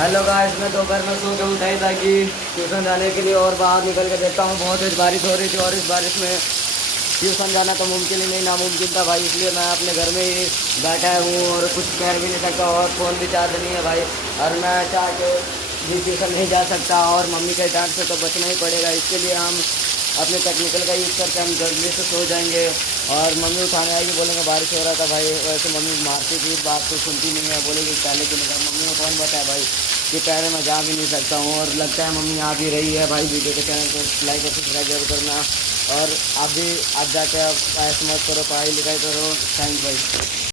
Hello guys, मैं दोपहर में सो के उठाई ताकि ट्यूशन जाने के लिए और बाहर निकल के देखता हूँ। बहुत तेज बारिश हो रही थी और इस बारिश में ट्यूशन जाना तो मुमकिन ही नहीं, नामुमकिन था भाई। इसलिए मैं अपने घर में ही बैठा हूँ और कुछ कर भी नहीं सकता और फ़ोन भी चार्ज नहीं है भाई। और मैं चाह के भी ट्यूशन नहीं जा सकता और मम्मी के डांट से तो बचना ही पड़ेगा। इसके लिए हम अपने टेक्निकल का यूज़ करके हम जल्दी से सो जाएंगे। और मम्मी उठाने आएगी, बोलेंगे बारिश हो रहा था भाई। वैसे मम्मी मारती थी, बात तो सुनती नहीं है, बोलेगी पहले क्यों नहीं कहा। मम्मी को कौन बताया भाई कि पहले मैं जा भी नहीं सकता हूँ। और लगता है मम्मी आ भी रही है भाई। वीडियो के चैनल को लाइक और सब्सक्राइब जरूर करना। और आप भी आप जाके आप ऐसे मत करो, पढ़ाई लिखाई करो। थैंक भाई।